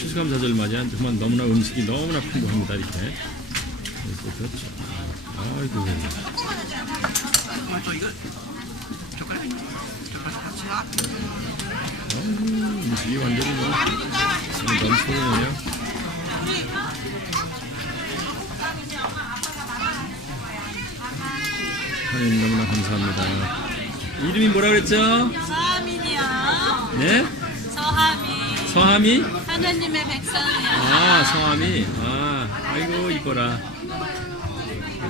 추수감사절 맞이한 정말 너무나 음식이 너무나 풍부합니다 이렇게 그래서 좋죠 아이고 아이고, 음식이 완전히 뭐 넘쳐오네요 하나님 너무나 감사합니다 이름이 뭐라 그랬죠? 서하민이요. 네? 서하민. 서함이? 하나님의 백성이요. 아 성함이 아 아이고 이뻐라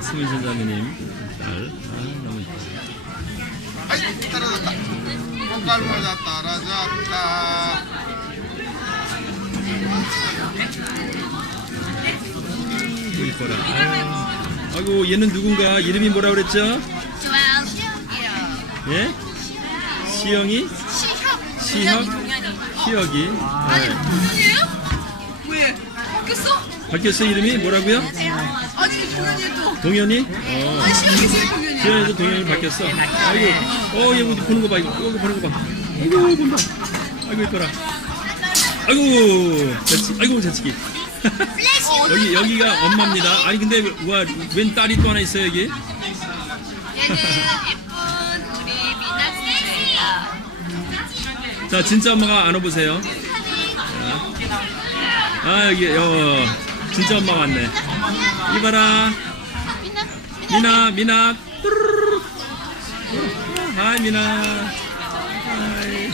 스물 선자매님 딸 아, 너무 이뻐 はい、떨어졌다. 꽃갈 모자 떨어졌다. 아이고 이뻐라 아유. 아이고 얘는 누군가 이름이 뭐라 그랬죠? 좋아요. 시혁이요. 예? 시영이? 시혁. 시혁? 시혁이 네. 동현이에요? 왜? 바뀌었어? 바뀌었어 이름이 뭐라고요? 아니 동현이 또. 동현이? 어 시혁이 동현이. 시현이도 동현이 바뀌었어 아이고 어얘 뭐 보는 거 봐 이거 이거 보는 거 봐 아이고 본다 아이고 이뻐라 아이고 재치 아이고 재치기 여기 여기가 엄마입니다. 아니 근데 와 웬 딸이 또 하나 있어요 여기? 얘는 자 진짜 엄마가 안아보세요. 자. 아 여기 어 진짜 엄마가 왔네. 이봐라 미나 미나. 하이 미나 하이